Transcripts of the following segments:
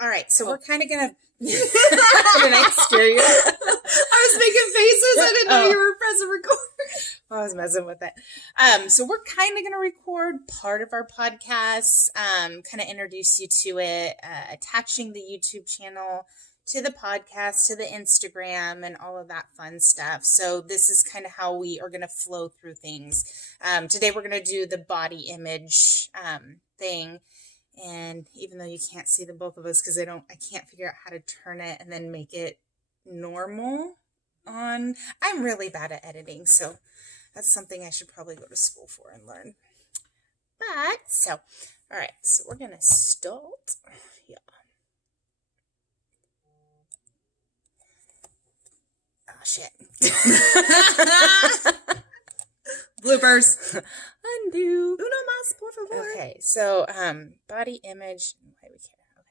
All right, so we're kind of going to... Did I scare you? I was making faces. I didn't know you were pressing record. I was messing with it. So we're kind of going to record part of our podcast, kind of introduce you to it, attaching the YouTube channel to the podcast, to the Instagram, and all of that fun stuff. So this is kind of how we are going to flow through things. Today we're going to do the body image thing. And even though you can't see the both of us because I can't figure out how to turn it and then make it normal on. I'm really bad at editing, so that's something I should probably go to school for and learn. All right, so we're gonna start. Yeah. Oh shit. Bloopers. Undo. Uno más, por favor. Okay, so body image. Why we care? Okay.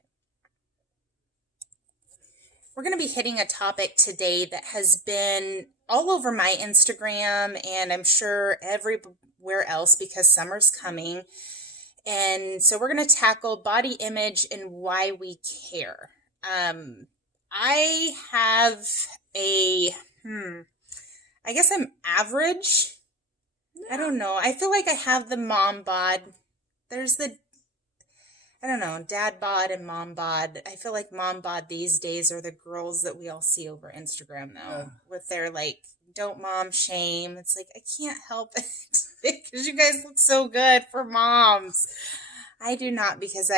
We're going to be hitting a topic today that has been all over my Instagram and I'm sure everywhere else because summer's coming. And so we're going to tackle body image and why we care. I have I guess I'm average. I don't know. I feel like I have the mom bod. There's dad bod and mom bod. I feel like mom bod these days are the girls that we all see over Instagram now with their don't mom shame. It's like, I can't help it because you guys look so good for moms. I do not because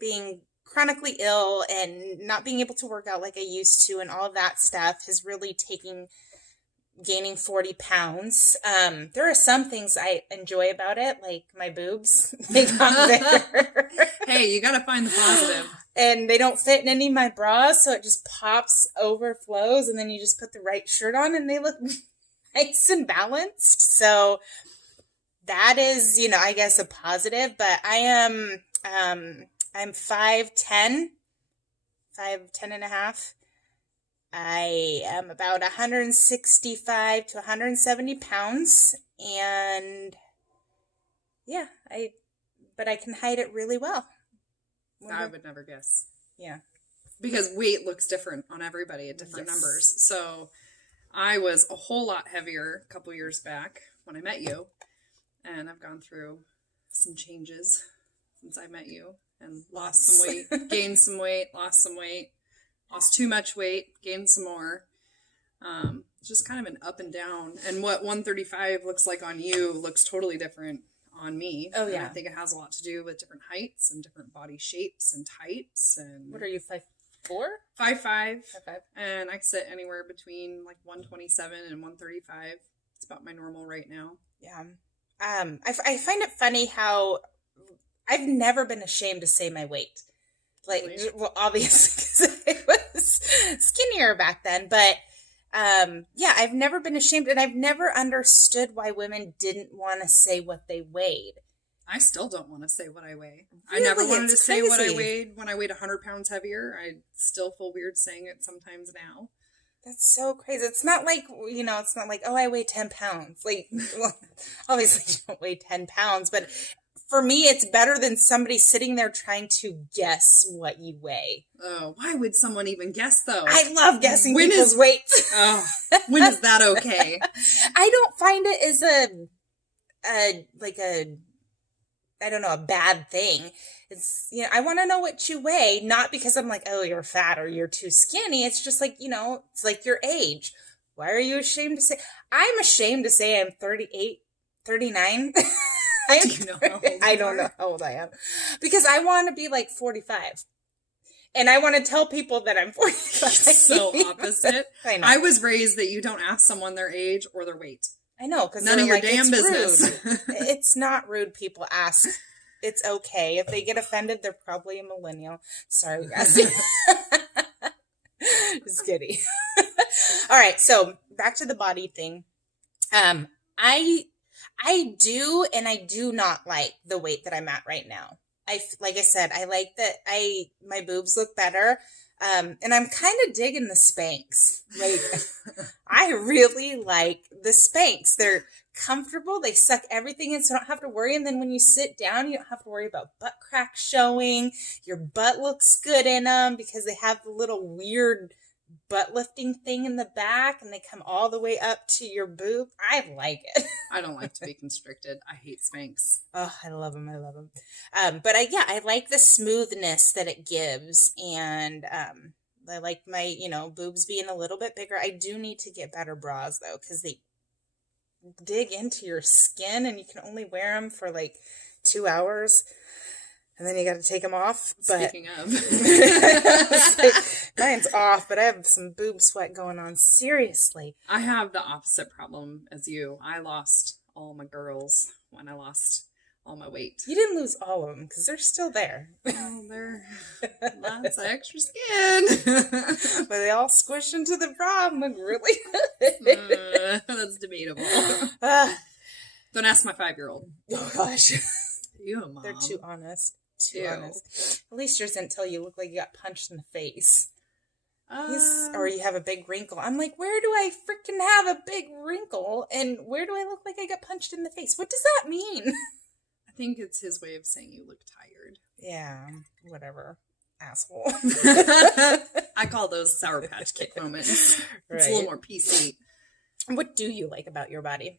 being chronically ill and not being able to work out like I used to and all of that stuff has really gaining 40 pounds. There are some things I enjoy about it, like my boobs. They got bigger. Hey, you gotta find the positive. And they don't fit in any of my bras, so it just pops, overflows, and then you just put the right shirt on and they look nice and balanced. So that is, I guess a positive, but I am, I'm 5'10", 5'10" and a half. I am about 165 to 170 pounds, and but I can hide it really well. I would never guess. Yeah. Because weight looks different on everybody at different numbers. So I was a whole lot heavier a couple years back when I met you, and I've gone through some changes since I met you and lost some weight, gained some weight, lost some weight. Lost too much weight, gained some more. It's just kind of an up and down. And what 135 looks like on you looks totally different on me. Oh, yeah. And I think it has a lot to do with different heights and different body shapes and types. And what are you, 5'4"? 5'5". 5'5". And I sit anywhere between 127 and 135. It's about my normal right now. Yeah. I find it funny how I've never been ashamed to say my weight. Obviously, because I was skinnier back then. But, I've never been ashamed. And I've never understood why women didn't want to say what they weighed. I still don't want to say what I weigh. Really? I never wanted to say what I crazy. weighed when I weighed 100 pounds heavier. I still feel weird saying it sometimes now. That's so crazy. It's not like, it's not like, oh, I weigh 10 pounds. Obviously you don't weigh 10 pounds, but for me, it's better than somebody sitting there trying to guess what you weigh. Oh, why would someone even guess, though? I love guessing people's weights. Oh, when is that okay? I don't find it as a bad thing. It's, I want to know what you weigh, not because I'm like, oh, you're fat or you're too skinny. It's just like, it's like your age. Why are you ashamed to say? I'm ashamed to say I'm 38, 39. Do you know how old you I don't know how old I am because I want to be 45 and I want to tell people that I'm 45. So opposite. I know. I was raised that you don't ask someone their age or their weight. I know. Because none of your damn business. It's not rude. People ask. It's okay. If they get offended, they're probably a millennial. Sorry, guys. Just kidding. All right. So back to the body thing. I do and I do not like the weight that I'm at right now. Like I said, I like that my boobs look better. And I'm kind of digging the Spanx. Like, I really like the Spanx. They're comfortable. They suck everything in, so I don't have to worry. And then when you sit down, you don't have to worry about butt crack showing. Your butt looks good in them because they have the little weird butt lifting thing in the back, and they come all the way up to your boob. I like it. I don't like to be constricted. I hate Spanx. Oh, I love them. I love them. But I like the smoothness that it gives, and I like my boobs being a little bit bigger. I do need to get better bras though, because they dig into your skin, and you can only wear them for like 2 hours. And then you got to take them off. But Speaking of. mine's off, but I have some boob sweat going on. Seriously. I have the opposite problem as you. I lost all my girls when I lost all my weight. You didn't lose all of them because they're still there. Oh, they're lots of extra skin. But they all squish into the bra and look really good. That's debatable. Ah. Don't ask my 5-year-old. Oh, gosh. You, Mom. They're too honest. Too Ew. honest. At least yours didn't tell you look like you got punched in the face. Uh, Or you have a big wrinkle. I'm like, where do I freaking have a big wrinkle? And where do I look like I got punched in the face? What does that mean? I think it's his way of saying you look tired. Yeah, whatever. Asshole. I call those Sour Patch Kid moments. It's a little more PC. What do you like about your body?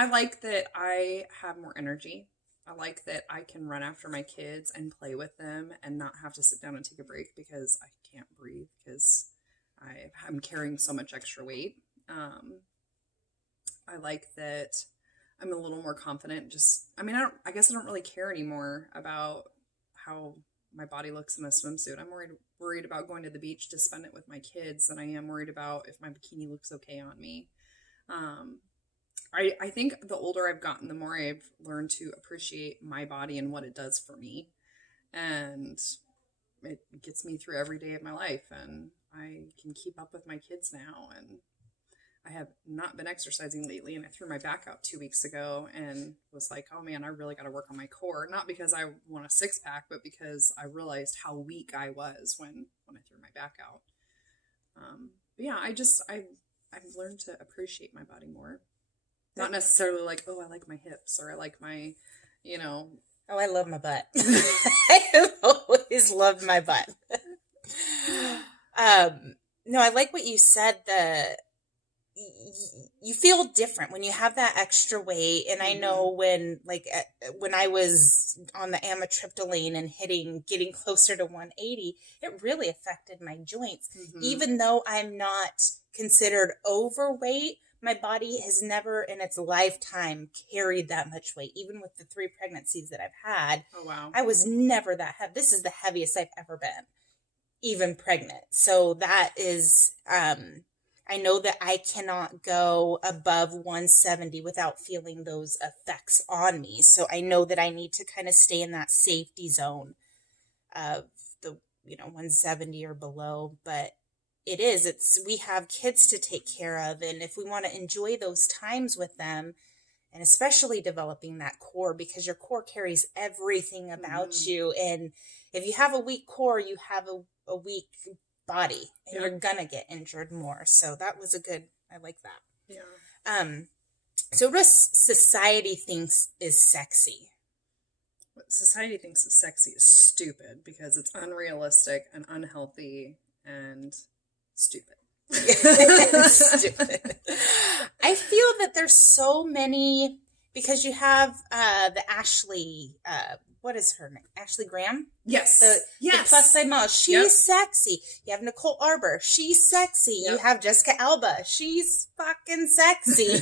I like that I have more energy. I like that I can run after my kids and play with them and not have to sit down and take a break because I can't breathe because I'm carrying so much extra weight. I like that I'm a little more confident. I guess I don't really care anymore about how my body looks in a swimsuit. I'm worried about going to the beach to spend it with my kids than I am worried about if my bikini looks okay on me. I think the older I've gotten, the more I've learned to appreciate my body and what it does for me. And it gets me through every day of my life. And I can keep up with my kids now. And I have not been exercising lately. And I threw my back out 2 weeks ago and was like, oh man, I really got to work on my core. Not because I want a 6-pack, but because I realized how weak I was when I threw my back out. But yeah, I've learned to appreciate my body more. Not necessarily like, oh, I like my hips or I like my, Oh, I love my butt. I have always loved my butt. No, I like what you said. You feel different when you have that extra weight. And I know when I was on the amitriptyline and getting closer to 180, it really affected my joints. Mm-hmm. Even though I'm not considered overweight, my body has never in its lifetime carried that much weight. Even with the 3 pregnancies that I've had. Oh, wow. I was never that heavy. This is the heaviest I've ever been, even pregnant. So that is, I know that I cannot go above 170 without feeling those effects on me. So I know that I need to kind of stay in that safety zone of the, 170 or below. But we have kids to take care of. And if we want to enjoy those times with them, and especially developing that core, because your core carries everything about you. And if you have a weak core, you have a weak body, and you're gonna get injured more. So that was I like that. Yeah. So what society thinks is sexy? What society thinks is sexy is stupid because it's unrealistic and unhealthy and stupid. Stupid. I feel that there's so many, because you have the Ashley, what is her name? Ashley Graham? Yes. The plus size model. She's sexy. You have Nicole Arbor. She's sexy. Yep. You have Jessica Alba. She's fucking sexy.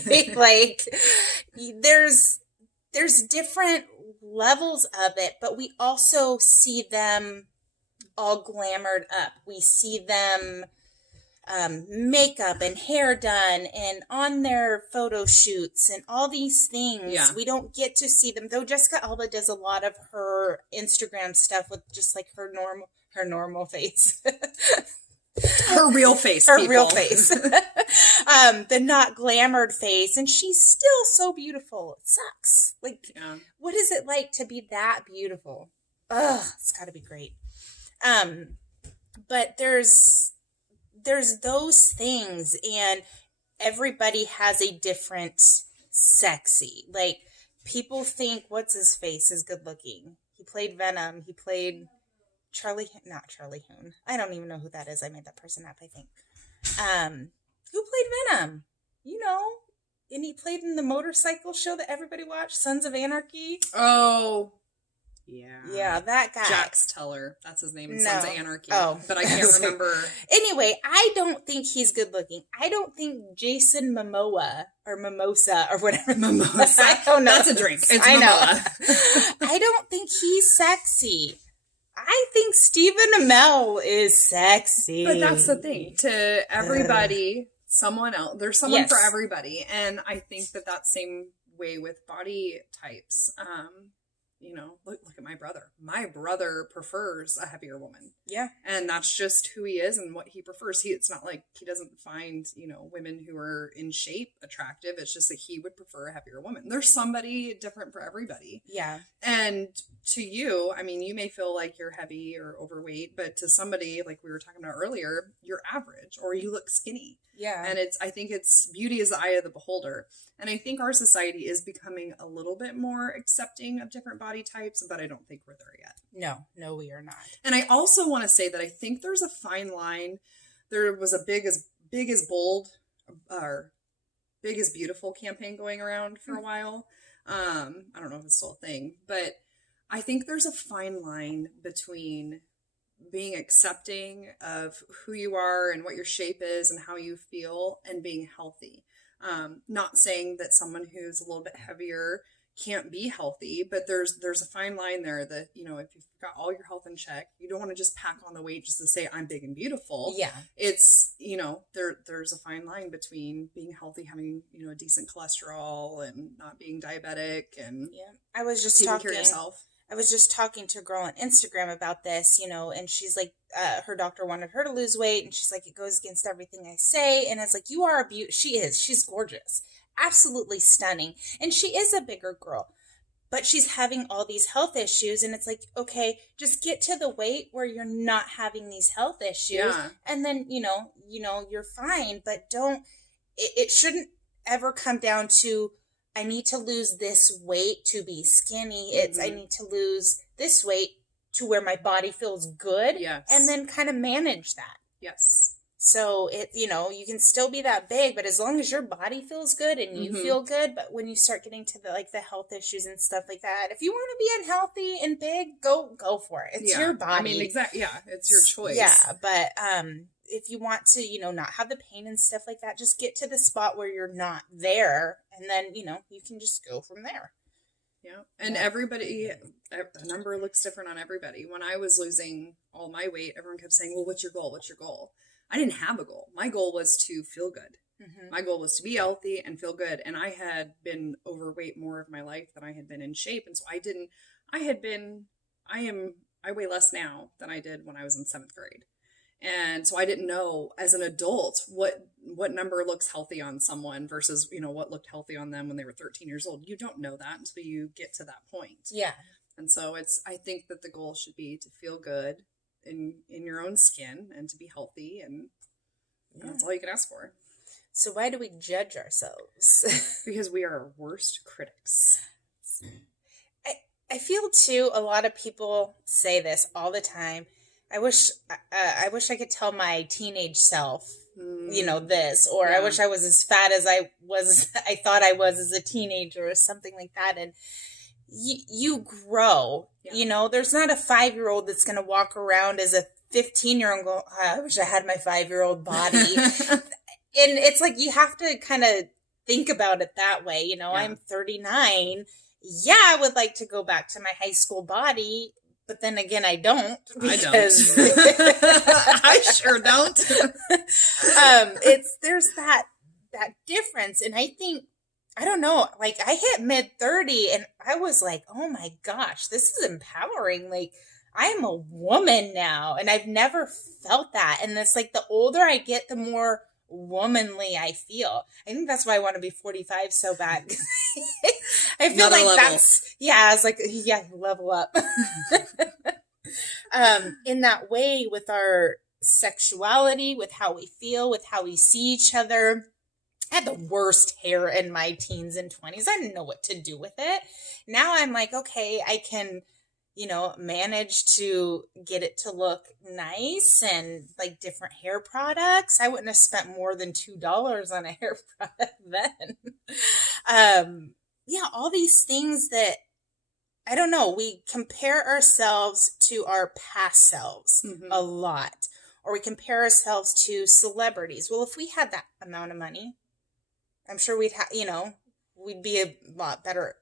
There's different levels of it, but we also see them all glamored up. We see them makeup and hair done and on their photo shoots and all these things. Yeah. We don't get to see them, though. Jessica Alba does a lot of her Instagram stuff with just like her normal face. Her real face. Her real face. The not glamored face. And she's still so beautiful. It sucks. What is it like to be that beautiful? It's got to be great. But there's those things, and everybody has a different sexy. Like, people think, what's his face is good looking. He played Venom. He played not Charlie Hoon. I don't even know who that is. I made that person up, I think. Who played Venom? You know, and he played in the motorcycle show that everybody watched, Sons of Anarchy. Oh, yeah. Yeah, that guy. Jax Teller. That's his name in No. Sons of Anarchy. Oh. But I can't remember. Anyway, I don't think he's good looking. I don't think Jason Momoa or Mimosa or whatever. Mimosa. I don't know. That's a drink. It's I know. Momoa. I don't think he's sexy. I think Stephen Amell is sexy. But that's the thing. To everybody, someone else. There's someone Yes. for everybody. And I think that that's same way with body types. You know, look at my brother. My brother prefers a heavier woman. Yeah. And that's just who he is and what he prefers. It's not like he doesn't find, you know, women who are in shape attractive. It's just that he would prefer a heavier woman. There's somebody different for everybody. Yeah. And to you, I mean, you may feel like you're heavy or overweight, but to somebody, like we were talking about earlier, you're average or you look skinny. Yeah. And I think it's beauty is the eye of the beholder. And I think our society is becoming a little bit more accepting of different body types, but I don't think we're there yet. No, we are not. And I also want to say that I think there's a fine line. There was a big as bold or big as beautiful campaign going around for a while. I don't know if it's still a thing, but I think there's a fine line between being accepting of who you are and what your shape is and how you feel and being healthy. Not saying that someone who's a little bit heavier can't be healthy, but there's a fine line there that, you know, if you've got all your health in check, you don't want to just pack on the weight just to say I'm big and beautiful. Yeah. It's, you know, there's a fine line between being healthy, having, you know, a decent cholesterol and not being diabetic and I was just taking talking care of yourself. I was just talking to a girl on Instagram about this, you know, and she's like, her doctor wanted her to lose weight, and she's like, it goes against everything I say, and it's like, you are a beauty. She's gorgeous, absolutely stunning, and she is a bigger girl, but she's having all these health issues, and it's like, okay, just get to the weight where you're not having these health issues, and then, you know, you're fine, but it shouldn't ever come down to, I need to lose this weight to be skinny. It's, I need to lose this weight to where my body feels good. Yes. And then kind of manage that. Yes. So it, you know, you can still be that big, but as long as your body feels good and you feel good, but when you start getting to the health issues and stuff like that, if you want to be unhealthy and big, go for it. It's your body. I mean, exactly. Yeah. It's your choice. Yeah. But, if you want to, you know, not have the pain and stuff like that, just get to the spot where you're not there. And then, you know, you can just go from there. Yeah. And everybody, the number looks different on everybody. When I was losing all my weight, everyone kept saying, well, what's your goal? What's your goal? I didn't have a goal. My goal was to feel good. My goal was to be healthy and feel good. And I had been overweight more of my life than I had been in shape. And so I weigh less now than I did when I was in 7th grade. And so I didn't know as an adult what number looks healthy on someone versus, you know, what looked healthy on them when they were 13 years old. You don't know that until you get to that point. Yeah. And so I think that the goal should be to feel good in your own skin and to be healthy, and that's all you can ask for. So why do we judge ourselves? Because we are our worst critics. I feel too, a lot of people say this all the time. I wish I could tell my teenage self, you know, this, or I wish I was as fat as I thought I was as a teenager or something like that. And you grow, you know, there's not a 5-year-old that's going to walk around as a 15-year-old and go, I wish I had my 5-year-old body. And it's like, you have to kind of think about it that way. You know, I'm 39. Yeah, I would like to go back to my high school body. But then again, I don't. Because I sure don't. There's that difference. And I think, I don't know, like I hit mid-30 and I was like, oh my gosh, this is empowering. Like I am a woman now, and I've never felt that. And it's like the older I get, the more womanly I feel. I think that's why I want to be 45 so bad. I feel like that's, I was like, level up. in that way with our sexuality, with how we feel, with how we see each other. I had the worst hair in my teens and 20s. I didn't know what to do with it. Now I'm like, okay, I can, manage to get it to look nice and like different hair products. I wouldn't have spent more than $2 on a hair product then. Yeah, all these things that, I don't know, we compare ourselves to our past selves a lot, or we compare ourselves to celebrities. Well, if we had that amount of money, I'm sure we'd we'd be a lot better,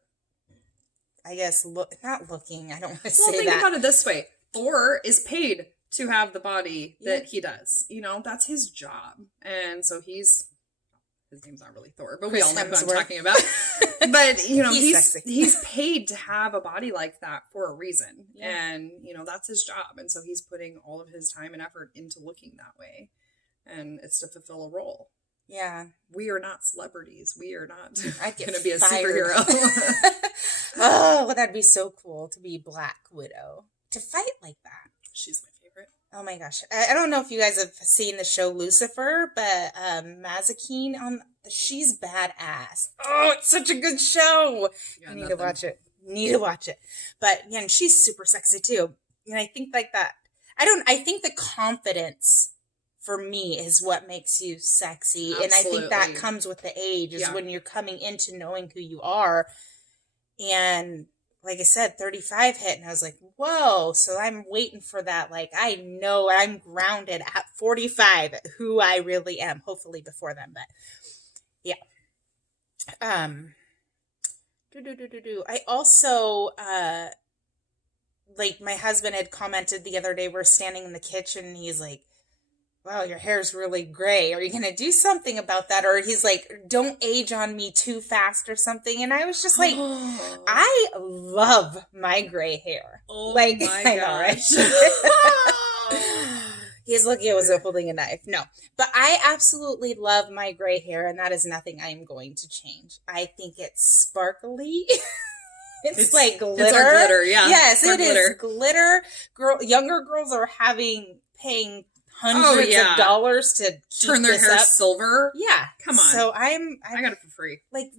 I guess, not looking. I don't want to say that. Well, think about it this way. Thor is paid to have the body that he does. That's his job. And so his name's not really Thor, but we all know who I'm talking about. But, he's paid to have a body like that for a reason. Yeah. And, that's his job. And so he's putting all of his time and effort into looking that way. And it's to fulfill a role. Yeah. We are not celebrities. We are not going to be a superhero. Oh, that'd be so cool to be Black Widow. To fight like that. She's my favorite. Oh my gosh. I don't know if you guys have seen the show Lucifer, but Mazikeen, she's badass. Oh, it's such a good show. You need to watch it. But, she's super sexy too. And I think like that. I think the confidence for me is what makes you sexy. Absolutely. And I think that comes with the age is when you're coming into knowing who you are. And like I said, 35 hit and I was like, whoa. So I'm waiting for that. Like, I know I'm grounded at 45 at who I really am, hopefully before then. But yeah. I also, like my husband had commented the other day, we're standing in the kitchen and he's like, wow, your hair's really gray. Are you going to do something about that? Or he's like, don't age on me too fast or something. And I was just like, I love my gray hair. Oh like, my gosh. He's looking at was holding a knife. No, but I absolutely love my gray hair. And that is nothing I'm going to change. I think it's sparkly. It's like glitter. It's our glitter, yeah. Yes, it is glitter. Younger girls are paying hundreds of dollars to turn their hair silver. Yeah. Come on. So I got it for free. Like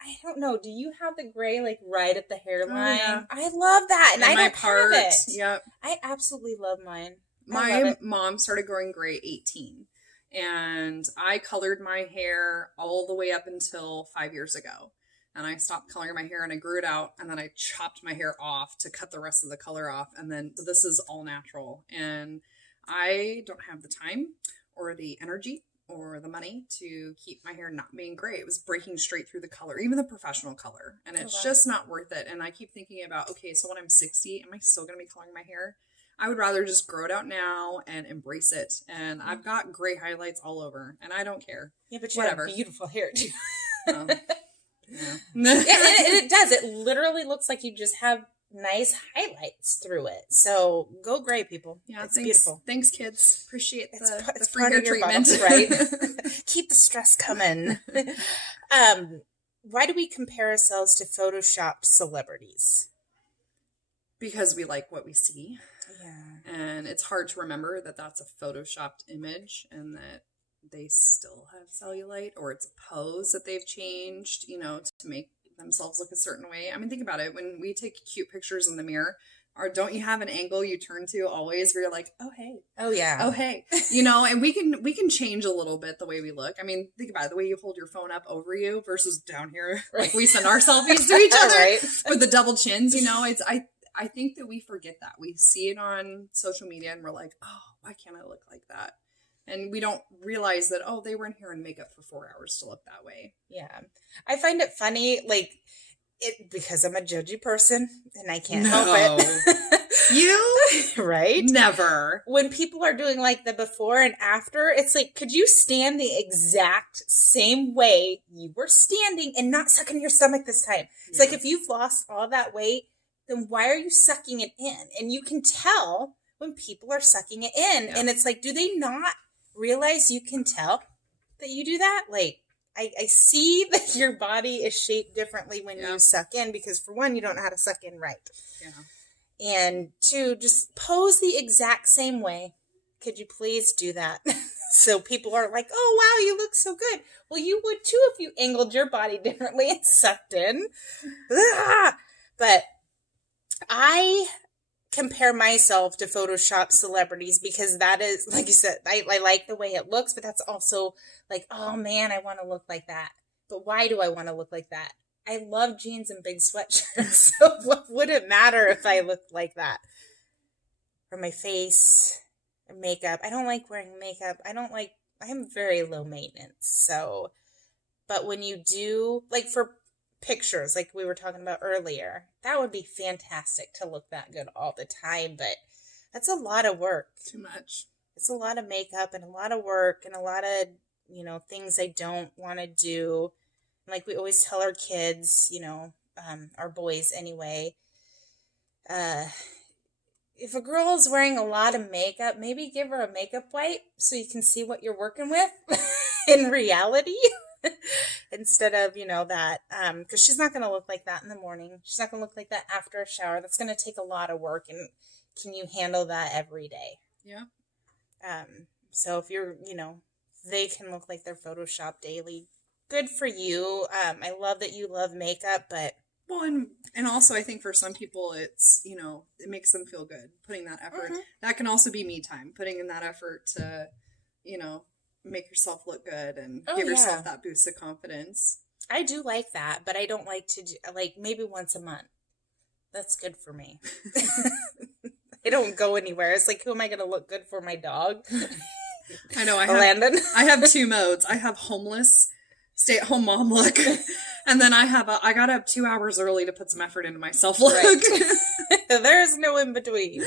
I don't know. Do you have the gray like right at the hairline? Oh, yeah. I love that. And I don't have it. Yep. I absolutely love mine. My mom started growing gray at 18. And I colored my hair all the way up until 5 years ago. And I stopped coloring my hair and I grew it out. And then I chopped my hair off to cut the rest of the color off. And then so this is all natural. And I don't have the time or the energy or the money to keep my hair not being gray. It was breaking straight through the color, even the professional color. And it's just not worth it. And I keep thinking about, okay, so when I'm 60, am I still going to be coloring my hair? I would rather just grow it out now and embrace it. And I've got gray highlights all over and I don't care. Yeah, but you have beautiful hair too. Yeah. It does. It literally looks like you just have nice highlights through it. So go gray, people. Yeah, it's beautiful. Thanks, kids. Appreciate the it's free hair treatment. Right? Keep the stress coming. Why do we compare ourselves to photoshopped celebrities? Because we like what we see. Yeah. And it's hard to remember that that's a photoshopped image and that they still have cellulite or it's a pose that they've changed, to make themselves look a certain way. I mean, think about it. When we take cute pictures in the mirror, or don't you have an angle you turn to always where you're like, oh, hey. Oh, yeah. Oh, hey. And we can change a little bit the way we look. I mean, think about it. The way you hold your phone up over you versus down here. Like we send our selfies to each other right. with the double chins, I think that we forget that. We see it on social media and we're like, oh, why can't I look like that? And we don't realize that, they were in hair and makeup for 4 hours to look that way. Yeah. I find it funny, because I'm a judgy person and I can't help it. You? Right? Never. When people are doing like the before and after, it's like, could you stand the exact same way you were standing and not sucking your stomach this time? It's like, if you've lost all that weight, then why are you sucking it in? And you can tell when people are sucking it in. Yeah. And it's like, do they not realize you can tell that you do that? Like, I see that your body is shaped differently when you suck in because, for one, you don't know how to suck in right. Yeah. And 2, just pose the exact same way. Could you please do that? So people are like, oh, wow, you look so good. Well, you would too if you angled your body differently and sucked in. But I compare myself to Photoshop celebrities because that is, like you said, I like the way it looks, but that's also like, oh man, I want to look like that. But why do I want to look like that? I love jeans and big sweatshirts. So what would it matter if I looked like that? Or my face, makeup. I don't like wearing makeup. I am very low maintenance. So, but when you do, like for pictures, like we were talking about earlier, that would be fantastic to look that good all the time. But that's a lot of work. Too much. It's a lot of makeup and a lot of work and a lot of, things I don't want to do. Like we always tell our kids, our boys anyway, if a girl is wearing a lot of makeup, maybe give her a makeup wipe so you can see what you're working with in reality instead of, that, because she's not going to look like that in the morning. She's not going to look like that after a shower. That's going to take a lot of work. And can you handle that every day? Yeah. So if you're, they can look like they're Photoshopped daily. Good for you. I love that you love makeup, but well, and also I think for some people it's, it makes them feel good putting that effort. Mm-hmm. That can also be me time, putting in that effort to, make yourself look good and give yourself that boost of confidence. I do like that, but I don't like to do, like maybe once a month. That's good for me. I don't go anywhere. It's like, who am I going to look good for? My dog? I know. Landon. I have 2 modes. I have homeless, stay-at-home mom look, and then I got up 2 hours early to put some effort into myself look. Right. There's no in between.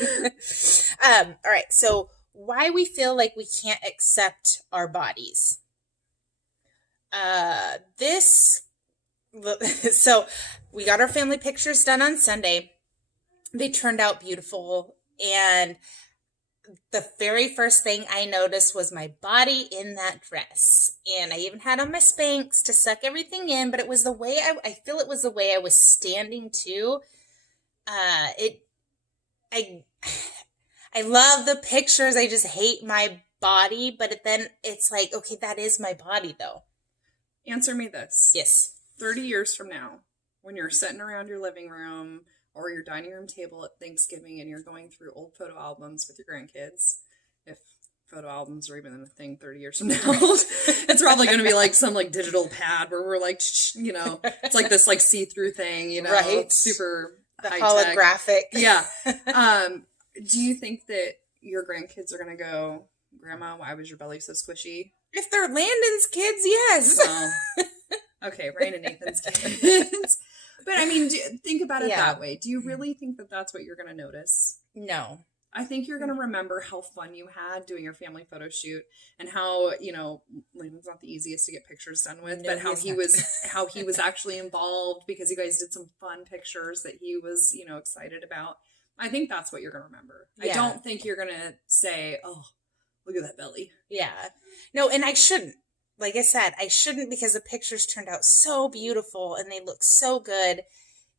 All right. So why we feel like we can't accept our bodies. So we got our family pictures done on Sunday. They turned out beautiful. And the very first thing I noticed was my body in that dress. And I even had on my Spanx to suck everything in, but it was the way I feel it was the way I was standing too. I love the pictures. I just hate my body, but then it's like, okay, that is my body though. Answer me this. Yes. 30 years from now, when you're sitting around your living room or your dining room table at Thanksgiving and you're going through old photo albums with your grandkids, if photo albums are even a thing 30 years from now, it's probably going to be like some like digital pad where we're like, it's like this like see-through thing, right? Super the holographic. Yeah. Do you think that your grandkids are going to go, Grandma, why was your belly so squishy? If they're Landon's kids, yes. Well, okay, Rain and Nathan's kids. But I mean, think about it that way. Do you really think that that's what you're going to notice? No. I think you're going to remember how fun you had doing your family photo shoot and how, Landon's not the easiest to get pictures done with, but how he was actually involved because you guys did some fun pictures that he was, excited about. I think that's what you're going to remember. Yeah. I don't think you're going to say, oh, look at that belly. Yeah. No, and I shouldn't. Like I said, I shouldn't because the pictures turned out so beautiful and they look so good.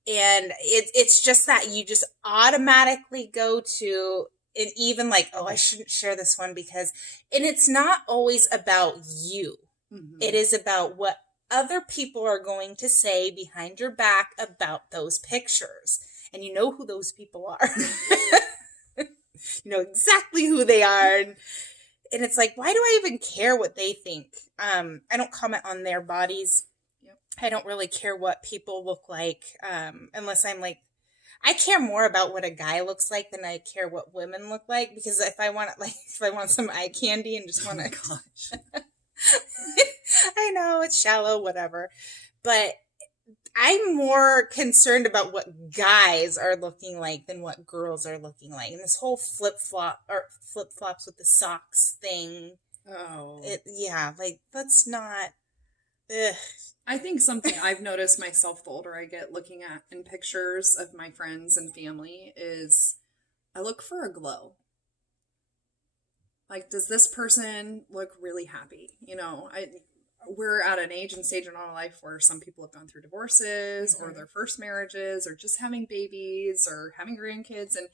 And it's just that you just automatically go to, and even like, oh, I shouldn't share this one because, and it's not always about you. Mm-hmm. It is about what other people are going to say behind your back about those pictures. And you know who those people are. You know exactly who they are. And it's like, why do I even care what they think? I don't comment on their bodies. Yep. I don't really care what people look like. Unless I'm like, I care more about what a guy looks like than I care what women look like. Because if I want some eye candy and just want to, gosh, I know it's shallow, whatever. But I'm more concerned about what guys are looking like than what girls are looking like. And this whole flip-flops with the socks thing. Oh. That's not... Ugh. I think something I've noticed myself the older I get looking at in pictures of my friends and family is I look for a glow. Like, does this person look really happy? we're at an age and stage in our life where some people have gone through divorces or their first marriages or just having babies or having grandkids. And,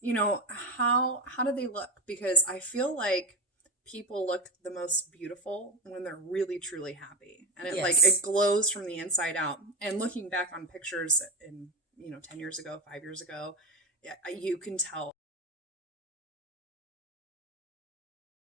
you know, how do they look? Because I feel like people look the most beautiful when they're really, truly happy. And it like, it glows from the inside out. And looking back on pictures in, 10 years ago, 5 years ago, you can tell